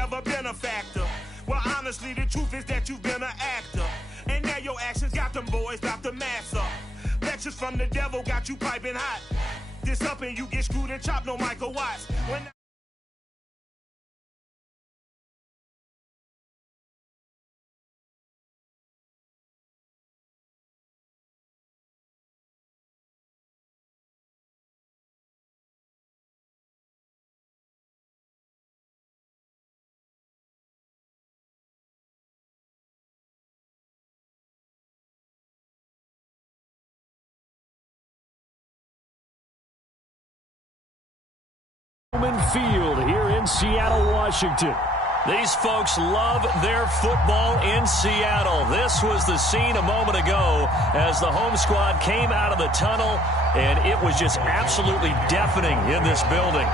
never been a factor. Well, honestly, the truth is that you've been an actor. And now your actions got them boys about to mass up. Lectures from the devil got you piping hot. This up and you get screwed and chopped, no Michael Watts. When Field here in Seattle, Washington. These folks love their football in Seattle. This was the scene a moment ago as the home squad came out of the tunnel, and it was just absolutely deafening in this building.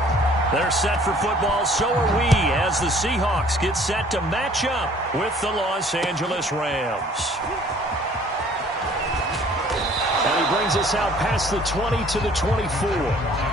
They're set for football, so are we, as the Seahawks get set to match up with the Los Angeles Rams. And he brings us out past the 20 to the 24.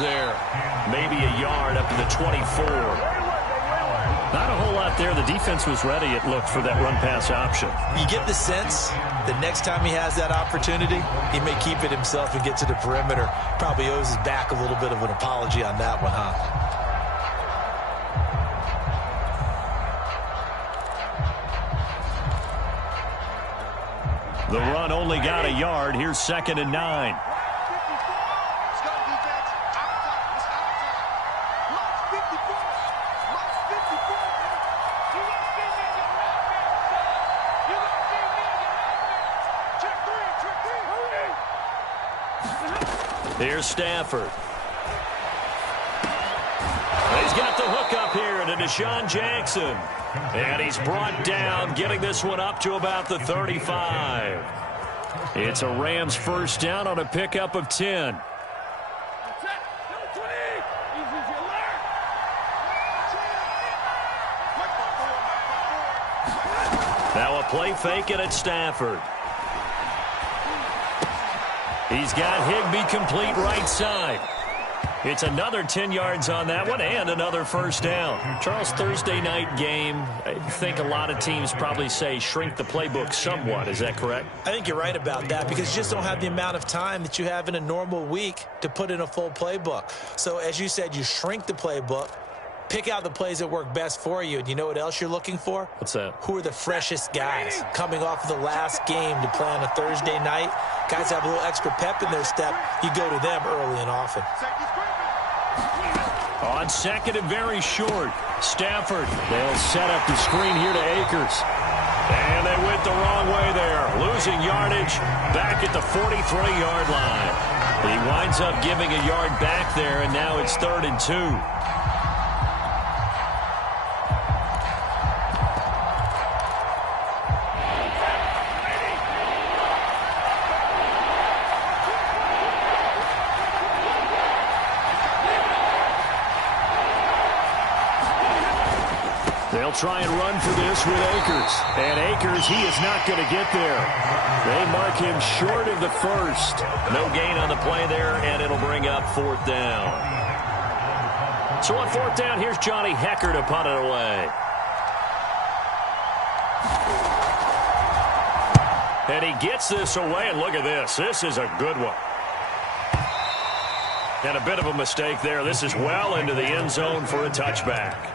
There, maybe a yard up to the 24. Not a whole lot there. The defense was ready, it looked, for that run-pass option. You get the sense that next time he has that opportunity, he may keep it himself and get to the perimeter. Probably owes his back a little bit of an apology on that one, huh? The run only got a yard. Here's 2nd and 9. Here's Stafford. He's got the hook up here to Deshaun Jackson. And he's brought down, getting this one up to about the 35. It's a Rams first down on a pickup of 10. Now a play fake it at Stafford. He's got Higbee complete right side. It's another 10 yards on that one and another first down. Charles, Thursday night game, I think a lot of teams probably say shrink the playbook somewhat. Is that correct? I think you're right about that because you just don't have the amount of time that you have in a normal week to put in a full playbook. So as you said, you shrink the playbook, pick out the plays that work best for you. And you know what else you're looking for? What's that? Who are the freshest guys coming off of the last game to play on a Thursday night? Guys have a little extra pep in their step. You go to them early and often. On 2nd and very short, Stafford. They'll set up the screen here to Akers. And they went the wrong way there. Losing yardage back at the 43-yard line. He winds up giving a yard back there, and now it's 3rd and 2. They'll try and run for this with Akers. And Akers, he is not going to get there. They mark him short of the first. No gain on the play there, and it'll bring up 4th down. So on 4th down, here's Johnny Hecker to punt it away. And he gets this away, and look at this. This is a good one. And a bit of a mistake there. This is well into the end zone for a touchback.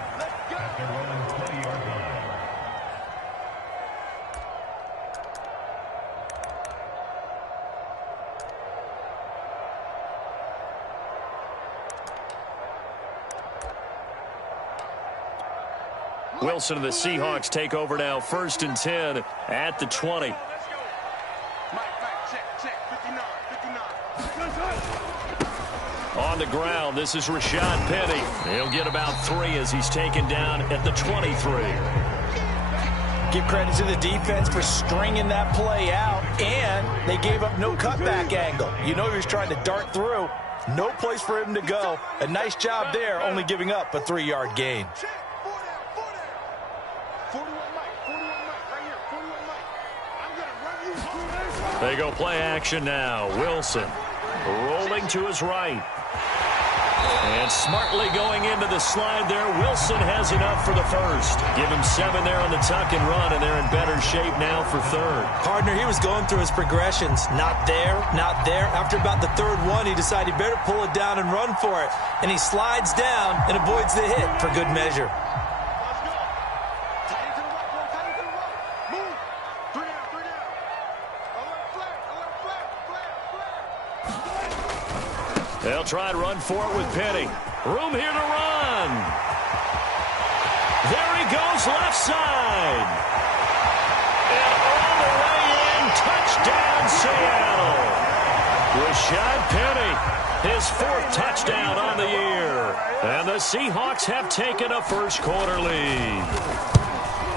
Wilson and the Seahawks take over now, 1st and 10 at the 20. On the ground, this is Rashad Penny. He'll get about 3 as he's taken down at the 23. Give credit to the defense for stringing that play out, and they gave up no cutback angle. You know he was trying to dart through. No place for him to go. A nice job there, only giving up a 3-yard gain. They go play action now. Wilson rolling to his right. And smartly going into the slide there. Wilson has enough for the first. Give him 7 there on the tuck and run, and they're in better shape now for third. Partner, he was going through his progressions. Not there, not there. After about the third one, he decided he better pull it down and run for it. And he slides down and avoids the hit for good measure. They'll try and run for it with Penny. Room here to run. There he goes, left side. And all the way in, touchdown Seattle. Rashad Penny, his 4th touchdown on the year. And the Seahawks have taken a first-quarter lead.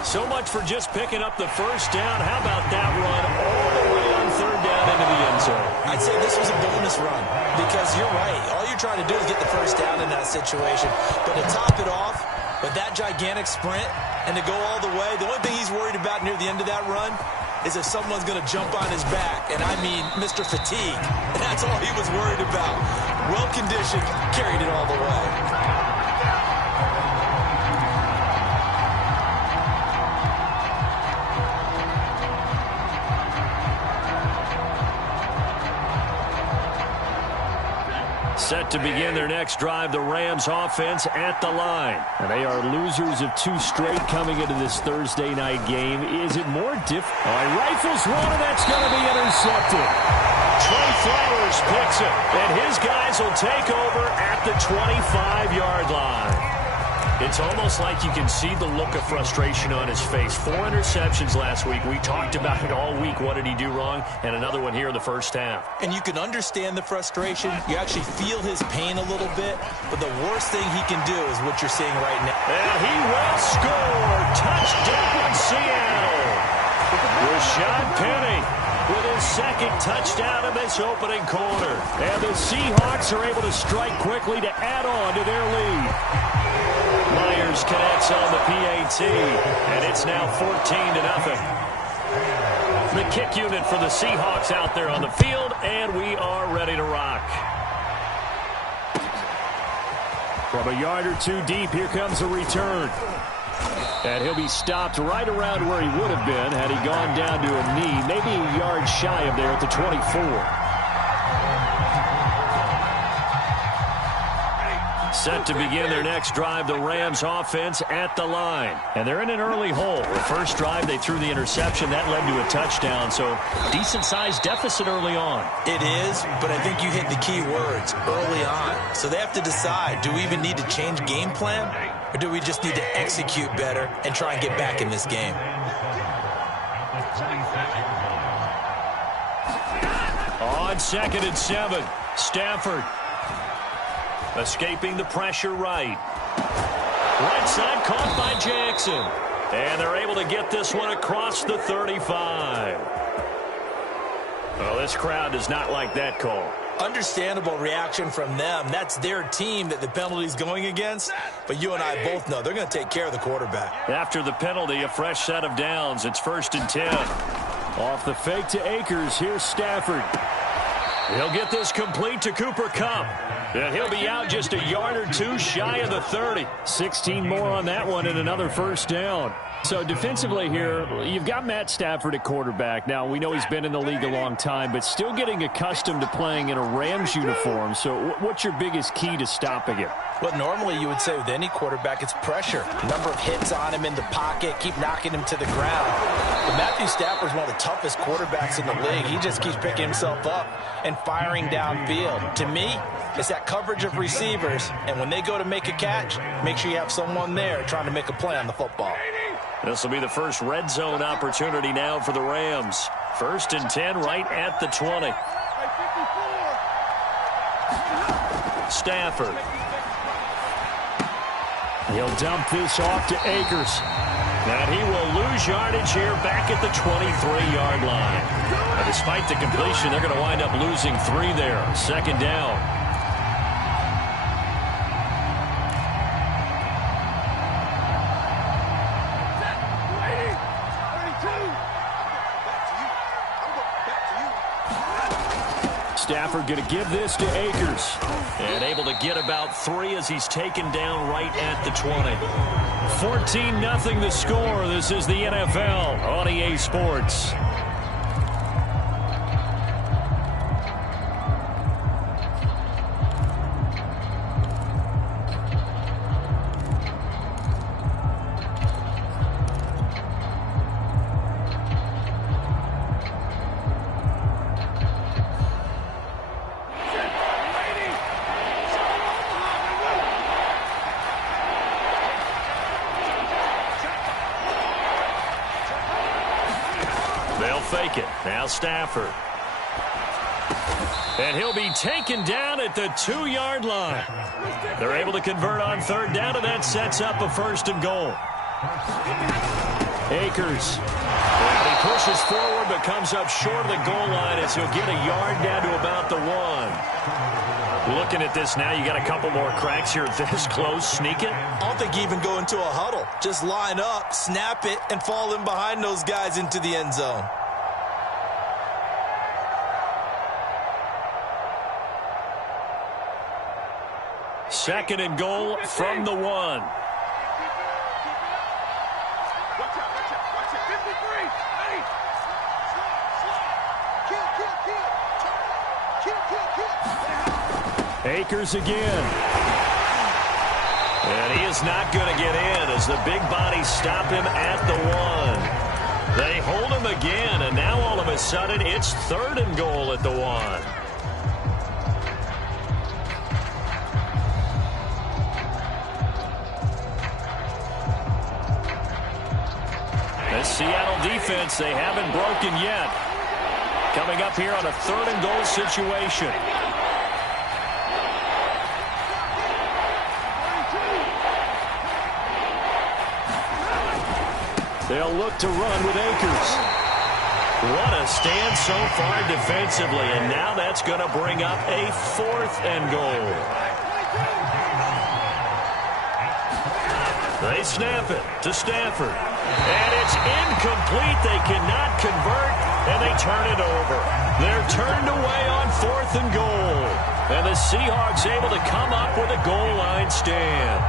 So much for just picking up the first down. How about that run all the way on 3rd down into the end zone? I'd say this was a bonus run because you're right. All you're trying to do is get the first down in that situation. But to top it off with that gigantic sprint and to go all the way, the only thing he's worried about near the end of that run is if someone's going to jump on his back. And I mean Mr. Fatigue. And that's all he was worried about. Well-conditioned, carried it all the way. Set to begin their next drive, the Rams offense at the line. And they are losers of 2 straight coming into this Thursday night game. Is it more difficult? He rifles one, and that's going to be intercepted. Trey Flowers picks it, and his guys will take over at the 25-yard line. It's almost like you can see the look of frustration on his face. 4 interceptions last week. We talked about it all week. What did he do wrong? And another one here in the first half. And you can understand the frustration. You actually feel his pain a little bit. But the worst thing he can do is what you're seeing right now. And he will score. Touchdown, Seattle. Rashad Penny with his 2nd touchdown in this opening quarter. And the Seahawks are able to strike quickly to add on to their lead. Myers connects on the PAT, and it's now 14-0. The kick unit for the Seahawks out there on the field, and we are ready to rock. From a yard or 2 deep, here comes a return. And he'll be stopped right around where he would have been had he gone down to a knee, maybe a yard shy of there at the 24. Set to begin their next drive, the Rams offense at the line. And they're in an early hole. The first drive, they threw the interception. That led to a touchdown, so decent-sized deficit early on. It is, but I think you hit the key words, early on. So they have to decide, do we even need to change game plan, or do we just need to execute better and try and get back in this game? On 2nd and 7, Stafford. Escaping the pressure right. Right side caught by Jackson. And they're able to get this one across the 35. Well, this crowd does not like that call. Understandable reaction from them. That's their team that the penalty's going against. But you and I both know they're going to take care of the quarterback. After the penalty, a fresh set of downs. It's 1st and 10. Off the fake to Akers. Here's Stafford. He'll get this complete to Cooper Kupp. And he'll be out just a yard or 2 shy of the 30. 16 more on that one and another first down. So defensively here, you've got Matt Stafford at quarterback. Now, we know he's been in the league a long time, but still getting accustomed to playing in a Rams uniform. So what's your biggest key to stopping him? Well, normally you would say with any quarterback, it's pressure. Number of hits on him in the pocket, keep knocking him to the ground. But Matthew Stafford's one of the toughest quarterbacks in the league. He just keeps picking himself up and firing downfield. To me, it's that coverage of receivers, and when they go to make a catch, make sure you have someone there trying to make a play on the football. This will be the first red zone opportunity now for the Rams. 1st and 10 right at the 20. Stafford. He'll dump this off to Akers. And he will lose yardage here back at the 23-yard line. Now, despite the completion, they're going to wind up losing 3 there. Second down. Stafford going to give this to Akers. And able to get about 3 as he's taken down right at the 20. 14-0 the score. This is the NFL on EA Sports. Fake it. Now Stafford. And he'll be taken down at the 2-yard line. They're able to convert on third down, and that sets up a 1st and goal. Akers. And he pushes forward but comes up short of the goal line as he'll get a yard down to about the 1. Looking at this now, you got a couple more cracks here this close. Sneak it. I don't think you even go into a huddle. Just line up, snap it, and fall in behind those guys into the end zone. Second and goal from the 1. Watch out, watch out, watch out. 53. Hey. Kill. Akers again. And he is not going to get in as the big bodies stop him at the 1. They hold him again, and now all of a sudden it's 3rd and goal at the 1. Seattle defense, they haven't broken yet. Coming up here on a 3rd and goal situation. They'll look to run with Akers. What a stand so far defensively, and now that's going to bring up a 4th and goal. They snap it to Stafford. And it's incomplete. They cannot convert, and they turn it over. They're turned away on 4th and goal. And the Seahawks able to come up with a goal line stand.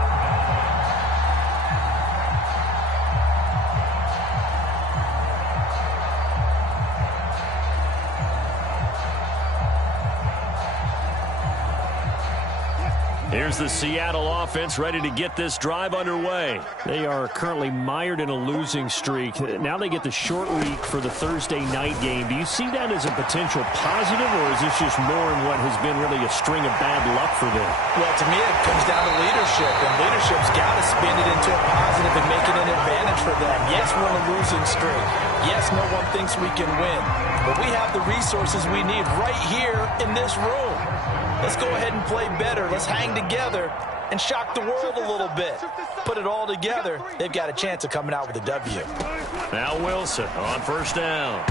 Here's the Seattle offense ready to get this drive underway. They are currently mired in a losing streak. Now they get the short week for the Thursday night game. Do you see that as a potential positive, or is this just more in what has been really a string of bad luck for them? Well, to me, it comes down to leadership, and leadership's got to spin it into a positive and make it an advantage for them. Yes, we're in a losing streak. Yes, no one thinks we can win, but we have the resources we need right here in this room. Let's go ahead and play better. Let's hang together and shock the world a little bit. Put it all together. They've got a chance of coming out with a W. Now Wilson on 1st down.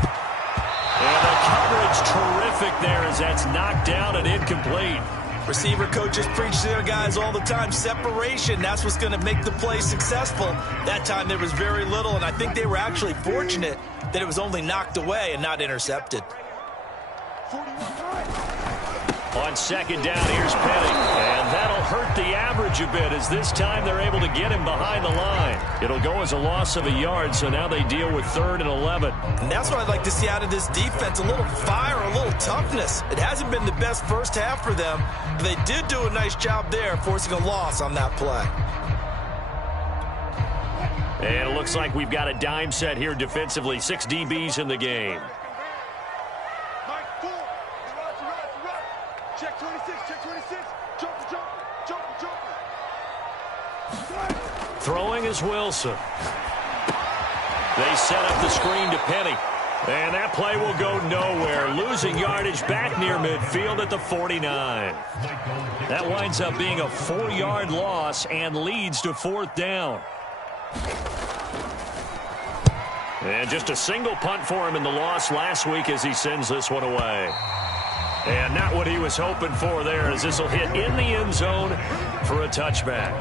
And the coverage terrific there as that's knocked down and incomplete. Receiver coaches preach to their guys all the time. Separation, that's what's going to make the play successful. That time there was very little, and I think they were actually fortunate that it was only knocked away and not intercepted. On 2nd down, here's Penny. And that'll hurt the average a bit as this time they're able to get him behind the line. It'll go as a loss of a yard, so now they deal with 3rd and 11. And that's what I'd like to see out of this defense, a little fire, a little toughness. It hasn't been the best first half for them, but they did do a nice job there forcing a loss on that play. And it looks like we've got a dime set here defensively. 6 DBs in the game. Check 26, check 26. Jump. Throwing is Wilson. They set up the screen to Penny. And that play will go nowhere. Losing yardage back near midfield at the 49. That winds up being a 4-yard loss and leads to 4th down. And just a single punt for him in the loss last week as he sends this one away. And not what he was hoping for there, as this will hit in the end zone for a touchback.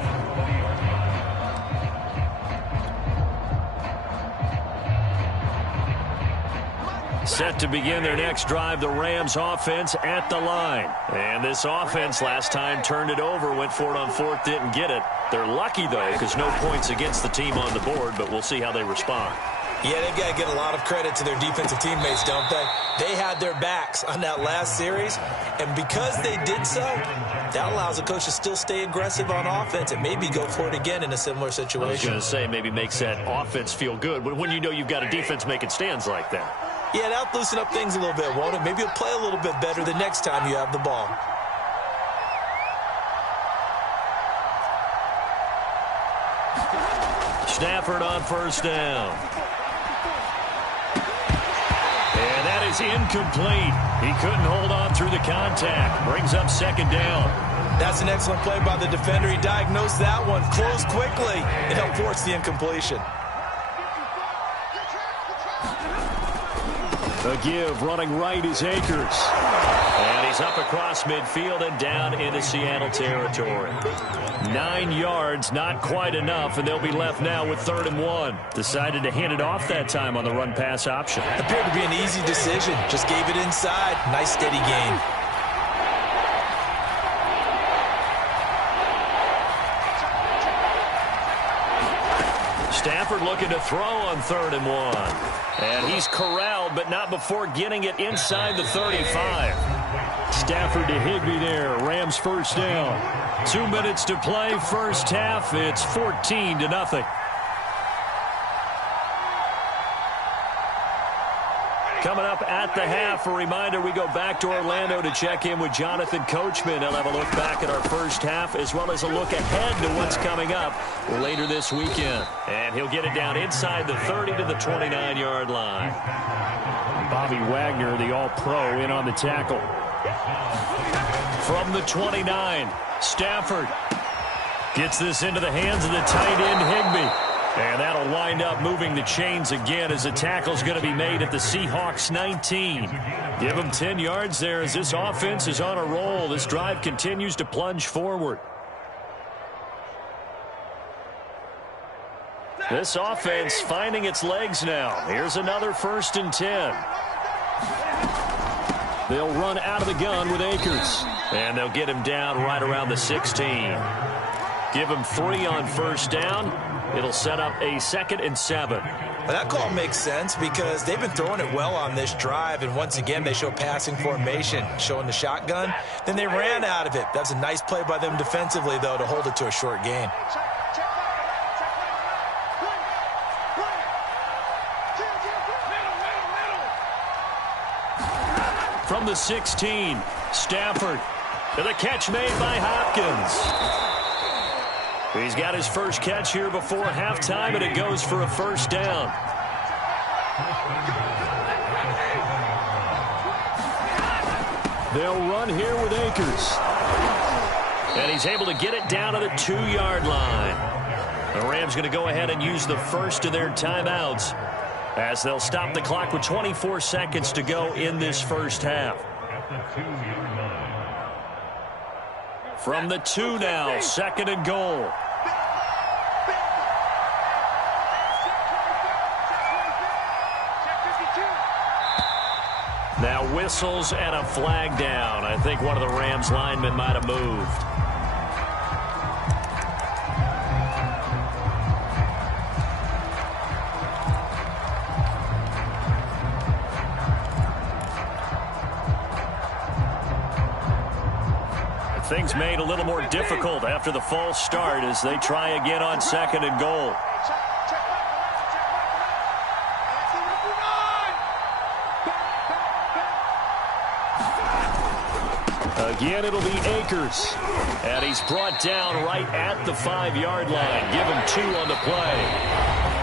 Set to begin their next drive, the Rams offense at the line. And this offense last time turned it over, went for it on 4th, didn't get it. They're lucky, though, because no points against the team on the board, but we'll see how they respond. Yeah, they've got to give a lot of credit to their defensive teammates, don't they? They had their backs on that last series, and because they did so, that allows the coach to still stay aggressive on offense and maybe go for it again in a similar situation. I was going to say maybe makes that offense feel good, but when you know you've got a defense making stands like that. Yeah, that'll loosen up things a little bit, won't it? Maybe you'll play a little bit better the next time you have the ball. Stafford on 1st down. And that is incomplete. He couldn't hold on through the contact. Brings up 2nd down. That's an excellent play by the defender. He diagnosed that one, closed quickly, and helped force the incompletion. The give running right is Akers. And he's up across midfield and down into Seattle territory. 9 yards, not quite enough, and they'll be left now with 3rd and 1. Decided to hand it off that time on the run-pass option. Appeared to be an easy decision. Just gave it inside. Nice steady gain. Stafford looking to throw on 3rd and 1. And he's corralled, but not before getting it inside the 35. Stafford to Higbee there. Rams 1st down. 2 minutes to play, first half. It's 14-0. Coming up at the half, a reminder, we go back to Orlando to check in with Jonathan Coachman. He'll have a look back at our first half as well as a look ahead to what's coming up later this weekend. And he'll get it down inside the 30 to the 29-yard line. Bobby Wagner, the All-Pro, in on the tackle. From the 29, Stafford gets this into the hands of the tight end, Higbee. And that'll wind up moving the chains again as the tackle's going to be made at the Seahawks 19. Give them 10 yards there as this offense is on a roll. This drive continues to plunge forward. This offense finding its legs now. Here's another 1st and 10. They'll run out of the gun with Akers. And they'll get him down right around the 16. Give him 3 on 1st down. It'll set up a 2nd and 7. Well, that call makes sense because they've been throwing it well on this drive, and once again they show passing formation, showing the shotgun. Then they ran out of it. That's a nice play by them defensively, though, to hold it to a short gain. From the 16, Stafford to the catch made by Hopkins. He's got his first catch here before halftime, and it goes for a 1st down. They'll run here with Akers. And he's able to get it down to the 2-yard line. The Rams going to go ahead and use the first of their timeouts as they'll stop the clock with 24 seconds to go in this first half. From the 2 now, 2nd and goal. Now whistles and a flag down. I think one of the Rams linemen might have moved. Things made a little more difficult after the false start as they try again on 2nd and goal. Again, it'll be Akers. And he's brought down right at the 5-yard line. Give him 2 on the play.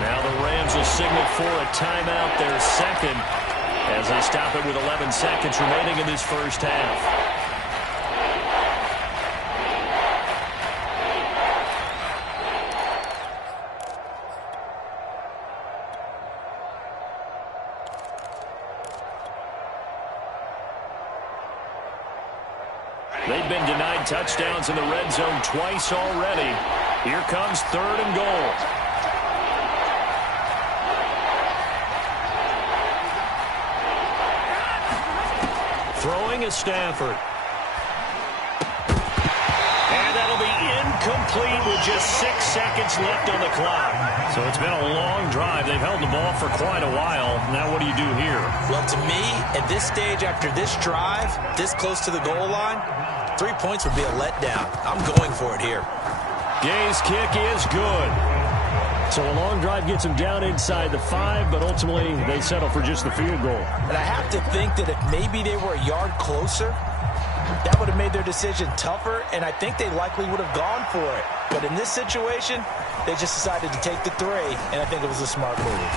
Now the Rams will signal for a timeout, their 2nd. as they stop it with 11 seconds remaining in this first half. They've been denied touchdowns in the red zone twice already. Here comes 3rd and goal. Throwing is Stafford. And that'll be incomplete with just 6 seconds left on the clock. So it's been a long drive. They've held the ball for quite a while. Now what do you do here? Well, to me, at this stage, after this drive, this close to the goal line, 3 points would be a letdown. I'm going for it here. Gay's kick is good. So a long drive gets them down inside the 5, but ultimately they settle for just the field goal. And I have to think that if maybe they were a yard closer, that would have made their decision tougher, and I think they likely would have gone for it. But in this situation, they just decided to take the 3, and I think it was a smart move.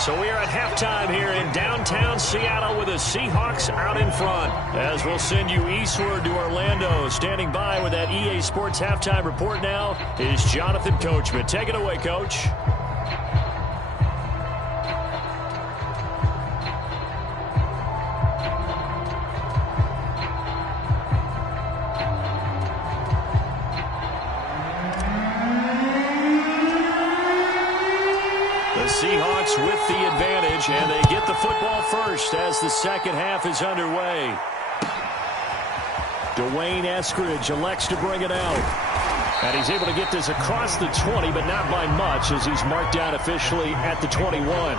So we are at halftime here in downtown Seattle with the Seahawks out in front. As we'll send you eastward to Orlando. Standing by with that EA Sports halftime report now is Jonathan Coachman. Take it away, Coach. Seahawks with the advantage, and they get the football first as the second half is underway. Dwayne Eskridge elects to bring it out. And he's able to get this across the 20, but not by much, as he's marked down officially at the 21.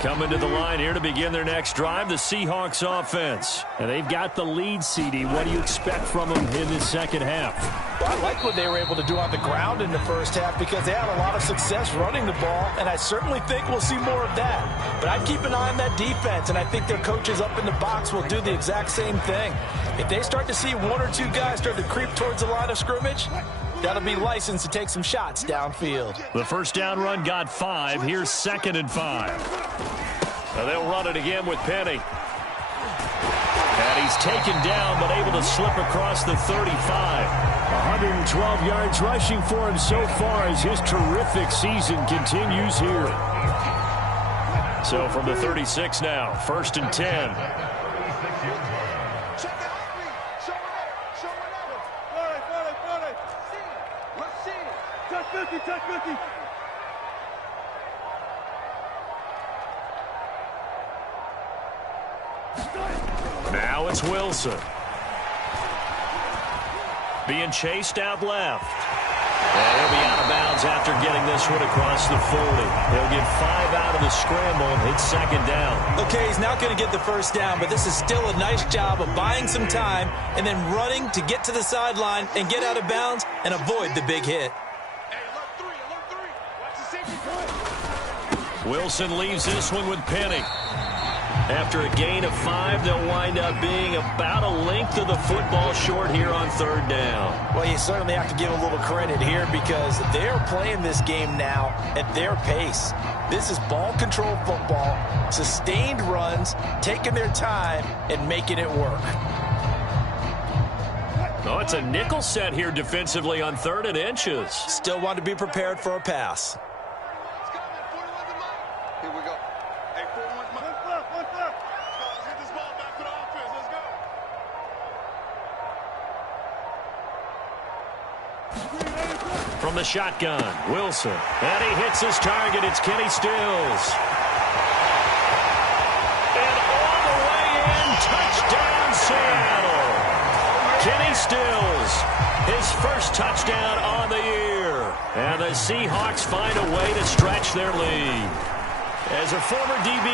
Coming to the line here to begin their next drive, the Seahawks offense. And they've got the lead, CD. What do you expect from them in this second half? Well, I like what they were able to do on the ground in the first half because they had a lot of success running the ball, and I certainly think we'll see more of that. But I'd keep an eye on that defense, and I think their coaches up in the box will do the exact same thing. If they start to see 1 or 2 guys start to creep towards the line of scrimmage, that'll be licensed to take some shots downfield. The first down run got 5. Here's 2nd and 5. Now they'll run it again with Penny. And he's taken down, but able to slip across the 35. 112 yards rushing for him so far as his terrific season continues here. So from the 36 now, 1st and 10. Now it's Wilson. Being chased out left. And he'll be out of bounds after getting this one across the 40. They'll get 5 out of the scramble. It's 2nd down. Okay, he's not going to get the first down, but this is still a nice job of buying some time and then running to get to the sideline and get out of bounds and avoid the big hit. Wilson leaves this one with Penny. After a gain of 5, they'll wind up being about a length of the football short here on 3rd down. Well, you certainly have to give a little credit here because they're playing this game now at their pace. This is ball control football, sustained runs, taking their time, and making it work. Oh, it's a nickel set here defensively on 3rd and inches. Still want to be prepared for a pass. From the shotgun, Wilson. And he hits his target. It's Kenny Stills. And all the way in, touchdown Seattle. Kenny Stills, his first touchdown on the year. And the Seahawks find a way to stretch their lead. As a former DB,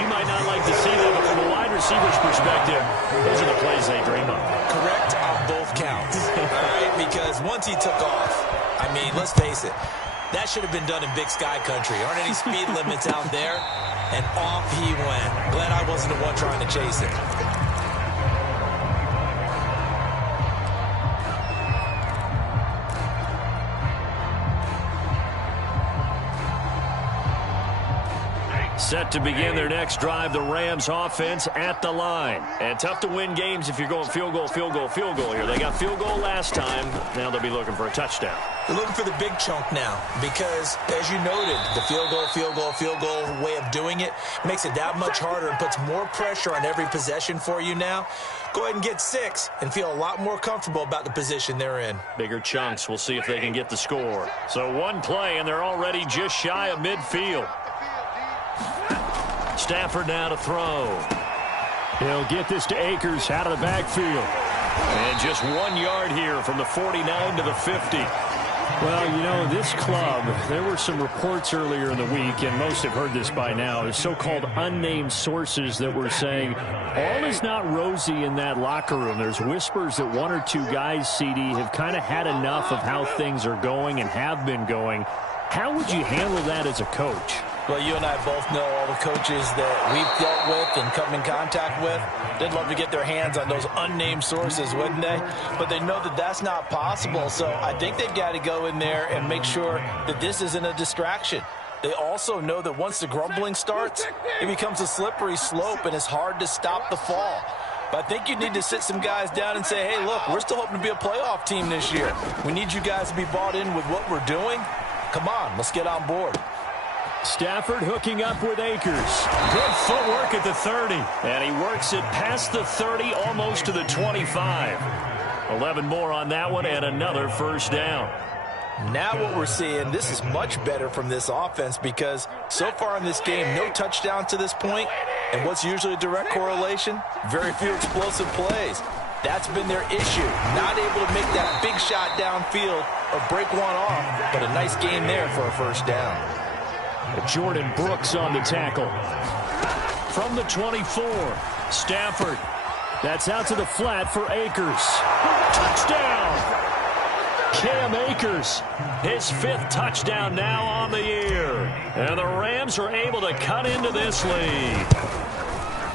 you might not like to see that, but from a wide receiver's perspective, those are the plays they dream of. Correct on both counts. All right, because once he took off, I mean, let's face it, that should have been done in Big Sky country. Aren't any speed limits out there? And off he went. Glad I wasn't the one trying to chase it. Set to begin their next drive, the Rams offense at the line. And tough to win games if you're going field goal, field goal, field goal here. They got field goal last time. Now they'll be looking for a touchdown. They're looking for the big chunk now because, as you noted, the field goal, field goal, field goal way of doing it makes it that much harder and puts more pressure on every possession for you now. Go ahead and get 6 and feel a lot more comfortable about the position they're in. Bigger chunks. We'll see if they can get the score. So one play, and they're already just shy of midfield. Stafford now to throw. He'll get this to Akers out of the backfield. And just 1 yard here from the 49 to the 50. Well, you know, this club, there were some reports earlier in the week, and most have heard this by now, is so-called unnamed sources that were saying all is not rosy in that locker room. There's whispers that 1 or 2 guys, CD, have kind of had enough of how things are going and have been going. How would you handle that as a coach? Well, you and I both know all the coaches that we've dealt with and come in contact with. They'd love to get their hands on those unnamed sources, wouldn't they? But they know that that's not possible, so I think they've got to go in there and make sure that this isn't a distraction. They also know that once the grumbling starts, it becomes a slippery slope, and it's hard to stop the fall. But I think you need to sit some guys down and say, hey, look, we're still hoping to be a playoff team this year. We need you guys to be bought in with what we're doing. Come on, let's get on board. Stafford hooking up with Akers. Good footwork at the 30. And he works it past the 30, almost to the 25. 11 more on that one, and another first down. Now what we're seeing, this is much better from this offense because so far in this game, no touchdown to this point. And what's usually a direct correlation? Very few explosive plays. That's been their issue. Not able to make that big shot downfield or break one off, but a nice game there for a first down. Jordan Brooks on the tackle. From the 24, Stafford. That's out to the flat for Akers. Touchdown! Cam Akers, his 5th touchdown now on the year. And the Rams are able to cut into this lead.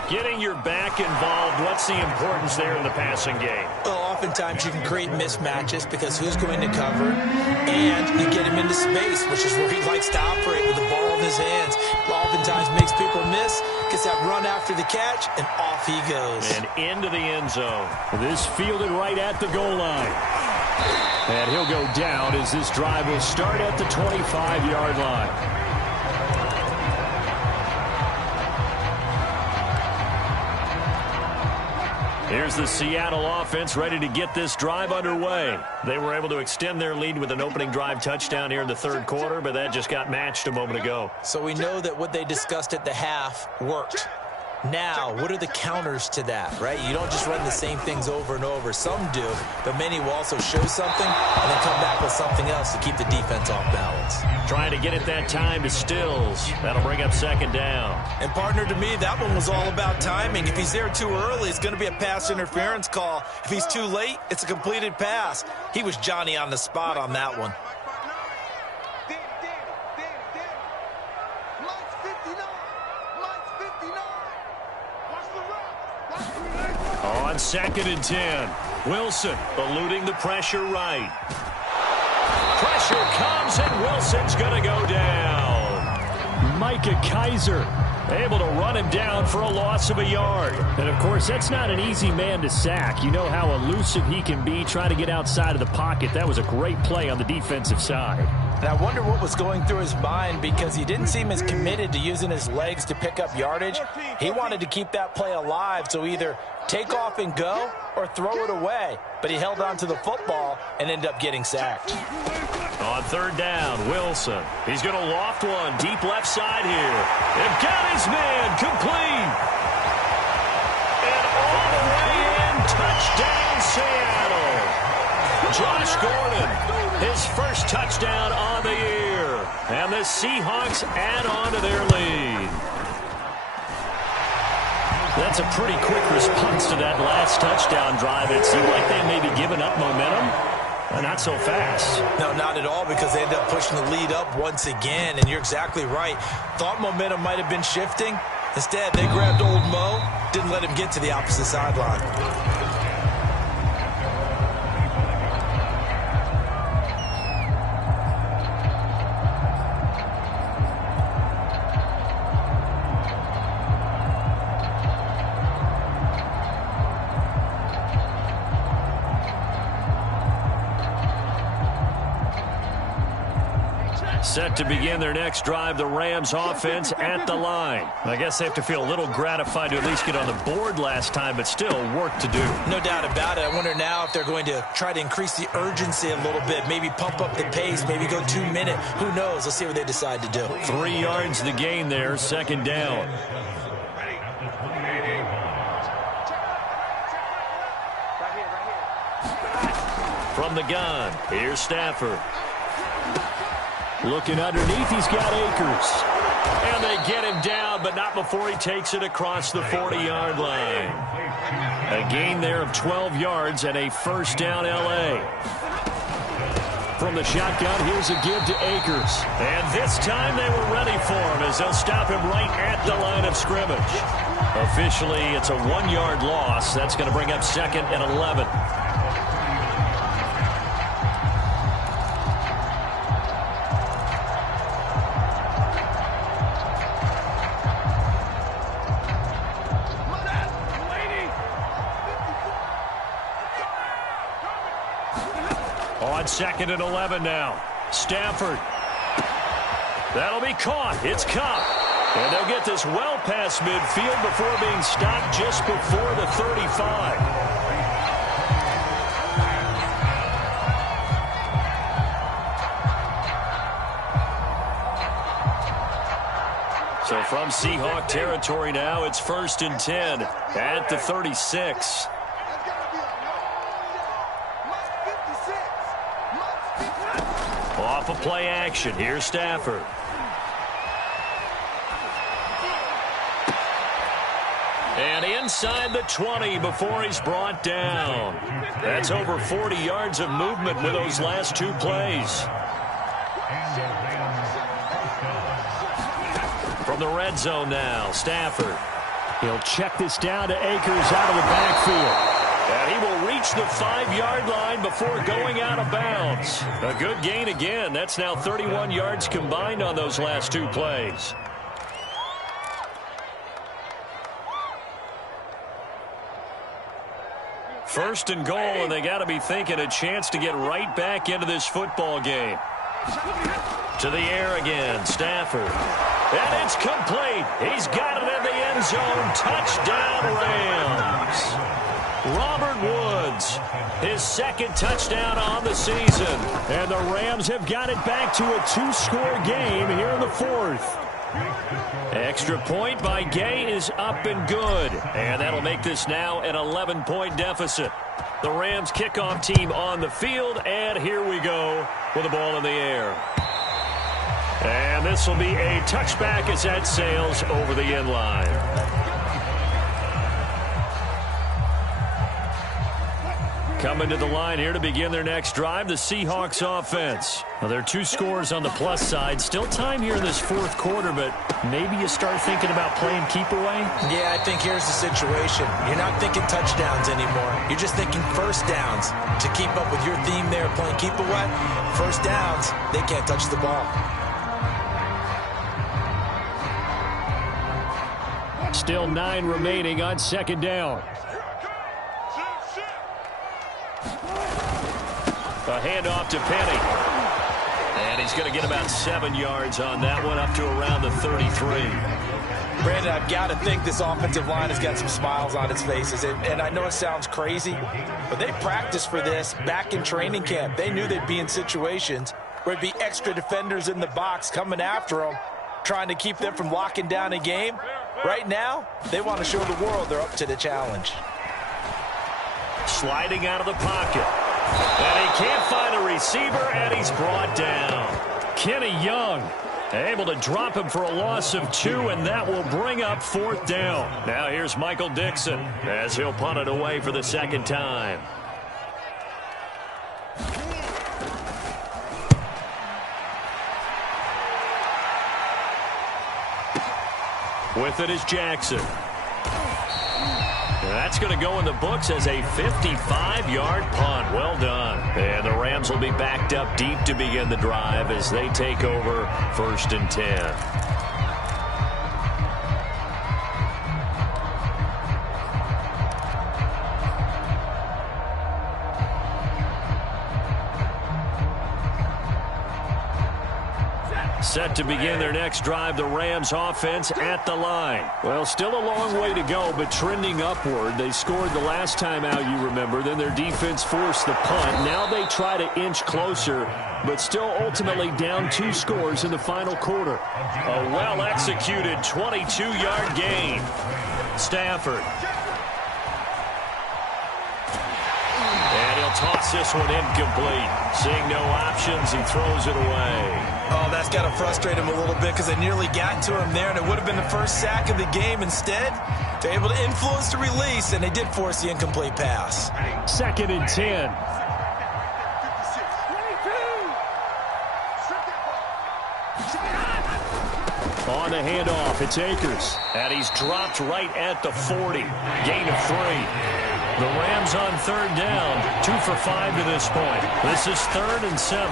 Getting your back involved, what's the importance there in the passing game? Well, oftentimes you can create mismatches because who's going to cover, and you get him into space, which is where he likes to operate with the ball in his hands. Oftentimes makes people miss, gets that run after the catch, and off he goes. And into the end zone. This fielded right at the goal line. And he'll go down as this drive will start at the 25-yard line. Here's the Seattle offense ready to get this drive underway. They were able to extend their lead with an opening drive touchdown here in the 3rd quarter, but that just got matched a moment ago. So we know that what they discussed at the half worked. Now, what are the counters to that, right? You don't just run the same things over and over. Some do, but many will also show something and then come back with something else to keep the defense off balance. Trying to get it that time to Stills. That'll bring up 2nd down. And, partner, to me, that one was all about timing. If he's there too early, it's going to be a pass interference call. If he's too late, it's a completed pass. He was Johnny on the spot on that one. On 2nd and 10, Wilson eluding the pressure right. Pressure comes, and Wilson's going to go down. Micah Kaiser able to run him down for a loss of a yard. And, of course, that's not an easy man to sack. You know how elusive he can be trying to get outside of the pocket. That was a great play on the defensive side. And I wonder what was going through his mind because he didn't seem as committed to using his legs to pick up yardage. He wanted to keep that play alive, so either take off and go or throw it away. But he held on to the football and ended up getting sacked. On 3rd down, Wilson. He's going to loft one deep left side here. They've got his man complete. And all the way in, touchdown Seattle. Josh Gordon, his first touchdown on the year. And the Seahawks add on to their lead. That's a pretty quick response to that last touchdown drive. It seemed like they may be giving up momentum. Not so fast. No, not at all, because they ended up pushing the lead up once again, and you're exactly right. Thought momentum might have been shifting. Instead, they grabbed old Mo, didn't let him get to the opposite sideline. Set to begin their next drive, the Rams offense at the line. I guess they have to feel a little gratified to at least get on the board last time, but still work to do. No doubt about it. I wonder now if they're going to try to increase the urgency a little bit, maybe pump up the pace, maybe go 2 minute. Who knows? Let's see what they decide to do. 3 yards the gain there, second down. From the gun, here's Stafford. Looking underneath, he's got Akers. And they get him down, but not before he takes it across the 40-yard line. A gain there of 12 yards and a first down L.A. From the shotgun, here's a give to Akers. And this time they were ready for him as they'll stop him right at the line of scrimmage. Officially, it's a 1-yard loss. That's going to bring up second and 11. On second and 11 now. Stafford. That'll be caught. It's Cup. And they'll get this well past midfield before being stopped just before the 35. So from Seahawk territory now, it's 1st and 10 at the 36. Off a play action. Here's Stafford. And inside the 20 before he's brought down. That's over 40 yards of movement with those last 2 plays. From the red zone now, Stafford. He'll check this down to Akers out of the backfield. And he will reach the 5-yard line before going out of bounds. A good gain again. That's now 31 yards combined on those last 2 plays. First and goal, and they got to be thinking a chance to get right back into this football game. To the air again, Stafford. And it's complete. He's got it in the end zone. Touchdown, Rams. Robert Woods, his 2nd touchdown on the season. And the Rams have got it back to a 2-score game here in the 4th. Extra point by Gay is up and good. And that'll make this now an 11-point deficit. The Rams kickoff team on the field, and here we go with the ball in the air. And this will be a touchback as that sails over the end line. Coming to the line here to begin their next drive, the Seahawks offense. Well, there are 2 scores on the plus side. Still time here in this 4th quarter, but maybe you start thinking about playing keep away? Yeah, I think here's the situation. You're not thinking touchdowns anymore. You're just thinking first downs. To keep up with your theme there, playing keep away, first downs, they can't touch the ball. Still 9 remaining on 2nd down. A handoff to Penny. And he's going to get about 7 yards on that one, up to around the 33. Brandon, I've got to think this offensive line has got some smiles on its faces. And I know it sounds crazy, but they practiced for this back in training camp. They knew they'd be in situations where it'd be extra defenders in the box coming after them, trying to keep them from locking down a game. Right now, they want to show the world they're up to the challenge. Sliding out of the pocket. And he can't find a receiver, and he's brought down. Kenny Young able to drop him for a loss of 2, and that will bring up 4th down. Now here's Michael Dixon as he'll punt it away for the 2nd time. With it is Jackson. That's going to go in the books as a 55-yard punt. Well done. And the Rams will be backed up deep to begin the drive as they take over 1st and 10. Set to begin their next drive, the Rams offense at the line. Well, still a long way to go, but trending upward. They scored the last time out, you remember. Then their defense forced the punt. Now they try to inch closer, but still ultimately down 2 scores in the final quarter. A well-executed 22-yard gain. Stafford. And he'll toss this one incomplete. Seeing no options, he throws it away. Oh, that's got to frustrate him a little bit because they nearly got to him there, and it would have been the first sack of the game. Instead, they're able to influence the release, and they did force the incomplete pass. 2nd and 10. On the handoff, it's Akers. And he's dropped right at the 40. Gain of 3. The Rams on 3rd down, 2 for 5 to this point. This is 3rd and 7.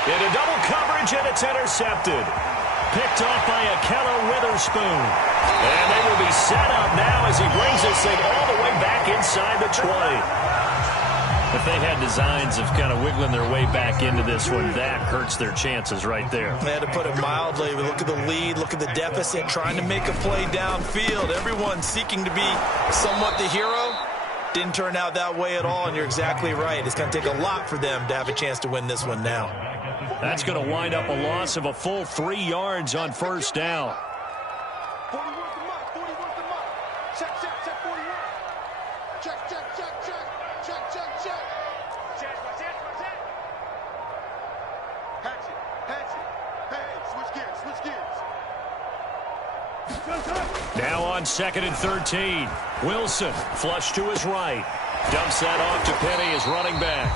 Into double coverage, and it's intercepted. Picked off by Akello Witherspoon. And they will be set up now as he brings this thing all the way back inside the 20. If they had designs of kind of wiggling their way back into this one, that hurts their chances right there. They had to put it mildly. Look at the lead, look at the deficit, trying to make a play downfield. Everyone seeking to be somewhat the hero. Didn't turn out that way at all, and you're exactly right. It's going to take a lot for them to have a chance to win this one now. That's going to wind up a loss of a full 3 yards on 1st down. 41 the mark, 41 the mark. Check, 41. Check. Hatchet. Hey, switch gears. Now on 2nd and 13. Wilson, flush to his right. Dumps that off to Penny, his running back.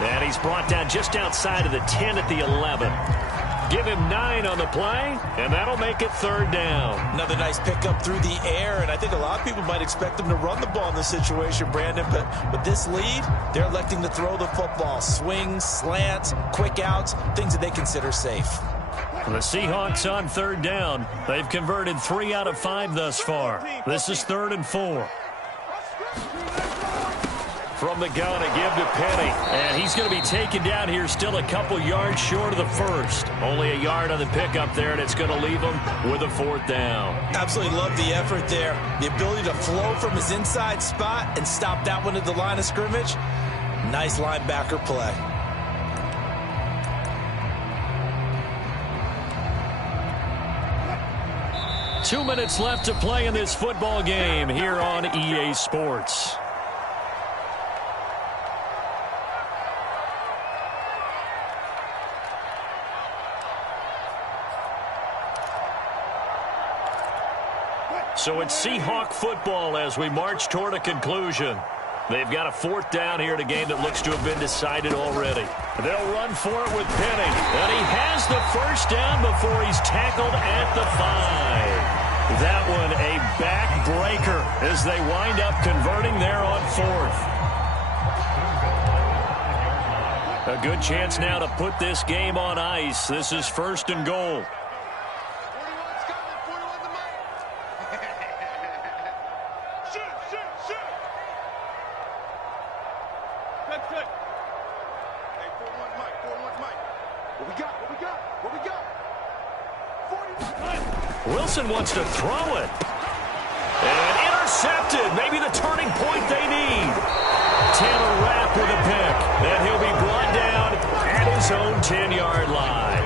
And he's brought down just outside of the 10 at the 11. Give him 9 on the play, and that'll make it 3rd down. Another nice pickup through the air, and I think a lot of people might expect them to run the ball in this situation, Brandon, but with this lead, they're electing to throw the football. Swings, slants, quick outs, things that they consider safe. The Seahawks on 3rd down. They've converted 3 out of 5 thus far. This is 3rd and 4. From the gun, a give to Penny. And he's going to be taken down here still a couple yards short of the 1st. Only a yard on the pickup there, and it's going to leave him with a 4th down. Absolutely love the effort there. The ability to flow from his inside spot and stop that one at the line of scrimmage. Nice linebacker play. Two minutes left to play in this football game here on EA Sports. So it's Seahawk football as we march toward a conclusion. They've got a 4th down here in a game that looks to have been decided already. They'll run for it with Penny. And he has the 1st down before he's tackled at the 5. That one a backbreaker as they wind up converting there on 4th. A good chance now to put this game on ice. This is 1st and goal. Wilson wants to throw it. And intercepted. Maybe the turning point they need. Taylor Rapp with a pick. And he'll be brought down at his own 10-yard line.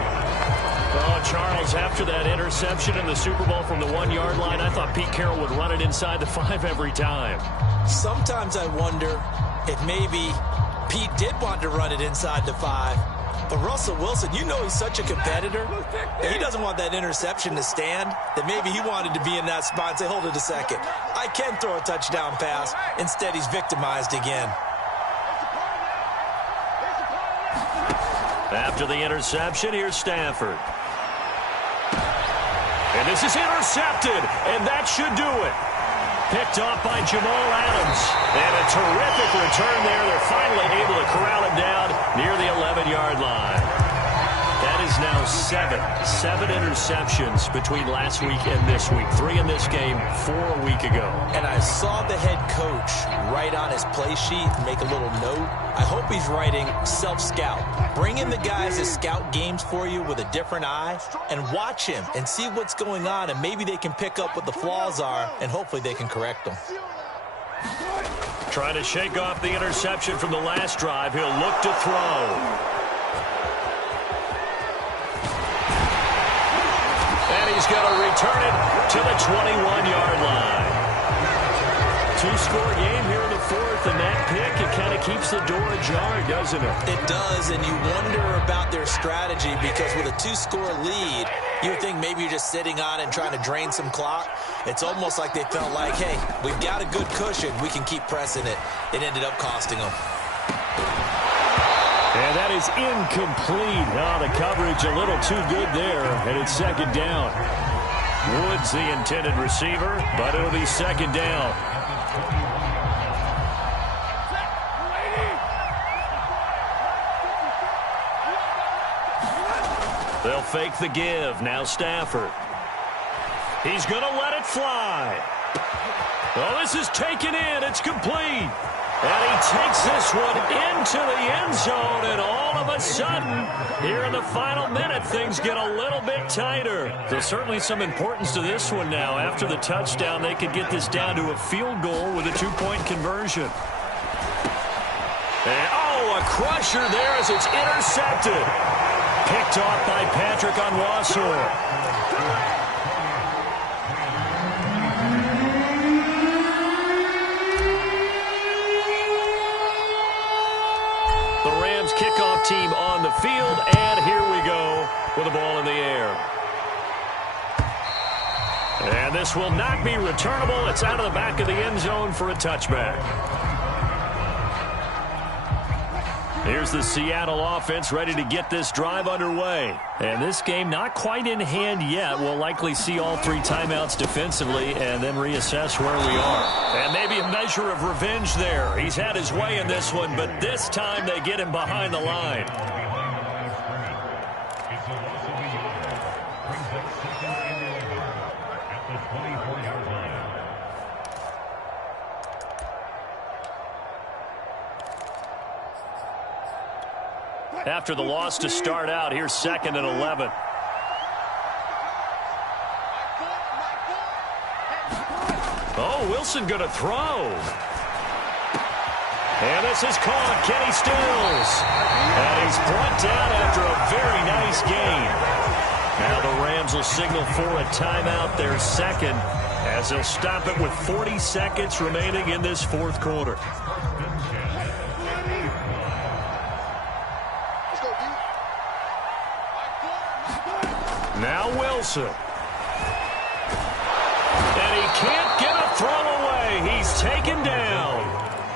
Oh, Charles, after that interception in the Super Bowl from the 1-yard line, I thought Pete Carroll would run it inside the 5 every time. Sometimes I wonder if maybe Pete did want to run it inside the 5. But Russell Wilson, you know he's such a competitor. He doesn't want that interception to stand. That maybe he wanted to be in that spot and say, hold it a second. I can throw a touchdown pass. Instead, he's victimized again. After the interception, here's Stafford. And this is intercepted, and that should do it. Picked off by Jamal Adams. And a terrific return there. They're finally able to corral him down near the 11-yard line. That is now 7. 7 interceptions between last week and this week. 3 in this game, 4 a week ago. And I saw the head coach write on his play sheet, make a little note. I hope he's writing self-scout. Bring in the guys that scout games for you with a different eye and watch him and see what's going on, and maybe they can pick up what the flaws are, and hopefully they can correct them. Trying to shake off the interception from the last drive. He'll look to throw. And he's going to return it to the 21-yard line. 2-score game here in the fourth, and that pick, it kind of keeps the door ajar, doesn't it? It does, and you wonder about their strategy, because with a 2-score lead, you would think maybe you're just sitting on and trying to drain some clock. It's almost like they felt like, hey, we've got a good cushion. We can keep pressing it. It ended up costing them. And that is incomplete. Oh, the coverage a little too good there, and it's second down. Woods the intended receiver, but it'll be second down. They'll fake the give. Now Stafford. He's going to let it fly. Oh, this is taken in. It's complete. And he takes this one into the end zone, and all of a sudden, here in the final minute, things get a little bit tighter. There's certainly some importance to this one now. After the touchdown, they could get this down to a field goal with a 2-point conversion. And, oh, a crusher there as it's intercepted. Picked off by Patrick Onwuasor. Kickoff team on the field, and here we go with the ball in the air. And this will not be returnable. It's out of the back of the end zone for a touchback. Here's the Seattle offense ready to get this drive underway. And this game not quite in hand yet. We'll likely see all 3 timeouts defensively and then reassess where we are. And maybe a measure of revenge there. He's had his way in this one, but this time they get him behind the line. After the loss to start out, here's 2nd and 11. Oh, Wilson going to throw. And this is caught. Kenny Stills. And he's brought down after a very nice gain. Now the Rams will signal for a timeout, their second, as they'll stop it with 40 seconds remaining in this fourth quarter. Now Wilson. And he can't get a throw away. He's taken down.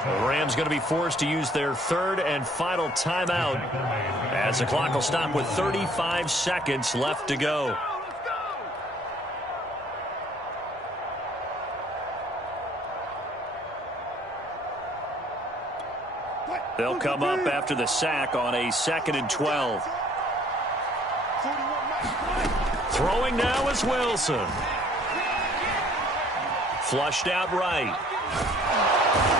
The Rams going to be forced to use their 3rd and final timeout as the clock will stop with 35 seconds left to go. They'll come up after the sack on a 2nd and 12. Throwing now is Wilson. Flushed out right.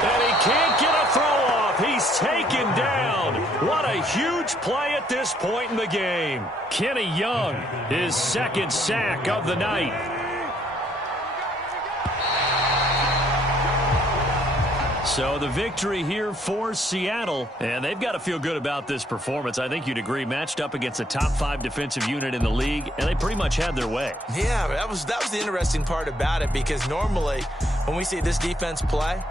And he can't get a throw off. He's taken down. What a huge play at this point in the game. Kenny Young, his 2nd sack of the night. So the victory here for Seattle, and they've got to feel good about this performance. I think you'd agree, matched up against a top 5 defensive unit in the league, and they pretty much had their way. Yeah, that was the interesting part about it, because normally when we see this defense play,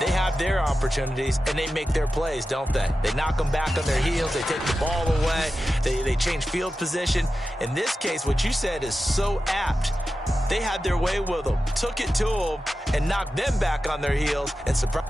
they have their opportunities and they make their plays, don't they? They knock them back on their heels. They take the ball away. They change field position. In this case, what you said is so apt. They had their way with them, took it to them, and knocked them back on their heels and surprised.